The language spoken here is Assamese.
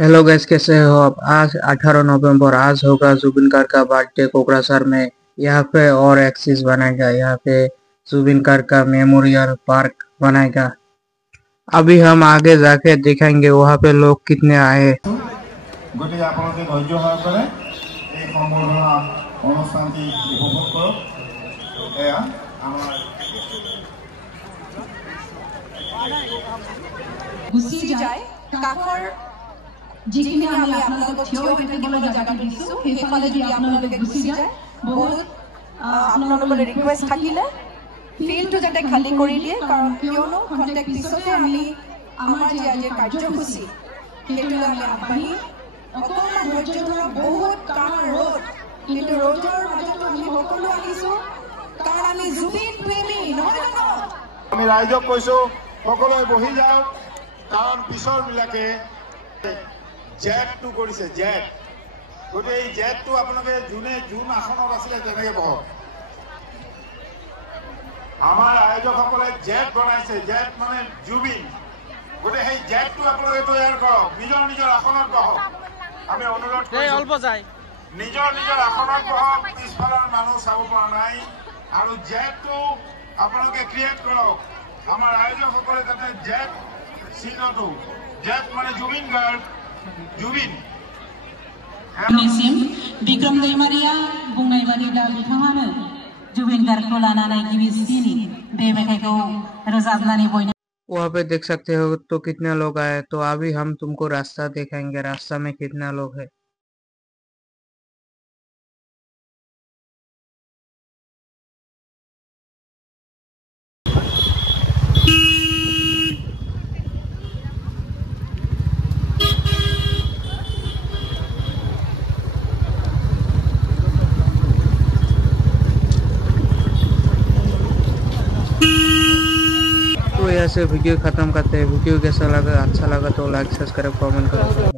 हेलो गैस, कैसे हो आप। आज 18 नवंबर आज होगा जुबिन गार्ग का बर्थडे कोकराझार में। यहाँ पे और एक्सिस बनाएगा। यहाँ पे जुबिन गार्ग का मेमोरियल पार्क बनाएगा। अभी हम आगे जाके दिखाएंगे वहाँ पे लोग कितने आए। गति आपलोके धैर्य सहकारे এই সম্বৰ্ধনা অনুষ্ঠানটি উপভোগ কৰক। এয়া আমাৰ গুচি যায় কাষৰ যিখিনি আমি আপোনালোকক থিয় হৈ থাকিবলৈ জাগা দিছো সেইফালে যদি আপোনালোকে গুচি যায় বহুত আপোনালোকৰ ৰিকুৱেষ্ট থাকিলে ফিল্ডটো যাতে খালী কৰি দিয়ে, কাৰণ কিয়নো খন্তেক পিছতে আমি আমাৰ যে আজিৰ কাৰ্যসূচী সেইটোলৈ আমি আগবাঢ়ি অকণমান ধৈৰ্য ধৰা। বহুত কাম ৰ'দ, কিন্তু ৰ'দৰ মাজতো আমি সকলো আহিছো কাৰণ আমি জুবিন প্ৰেমী, নহয় জানো? আমি ৰাইজক কৈছো সকলোৱে বহি যাওক, কাৰণ পিছৰবিলাকে জেটটো কৰিছে। জেট গতিকে এই জেটটো আপোনালোকে যোন আসনত আছিলে তেনেকৈ বহক। আমাৰ আয়োজকসকলে জেট বনাইছে, জেট মানে জুবিন। গতিকে সেই জেটটো আপোনালোকে তৈয়াৰ কৰক, নিজৰ নিজৰ আসনত বহক। আমি অনুৰোধ কৰিছো নিজৰ নিজৰ আসনত বহক। পিছফালৰ মানুহ চাব পৰা নাই আৰু জেটটো আপোনালোকে ক্ৰিয়েট কৰক। আমাৰ আয়োজকসকলে যাতে জেট চিহ্নটো, জেট মানে জুবিন গাৰ্গ, জুবিন बिक्रम दैमारिया बुंनाय बादिब्ला बिथाङानो जुबिन गार्गखौ लानानै गिबिसिन बे मेथाइखौ रोजाबनानै बयनो। वहाँ पे देख सकते हो तो कितने लोग आए। तो अभी हम तुमको रास्ता दिखाएंगे, रास्ता में कितना लोग है। तो यहाँ से वीडियो खत्म करते हैं। वीडियो कैसा लगा, अच्छा लगा तो लाइक सब्सक्राइब कमेंट करो।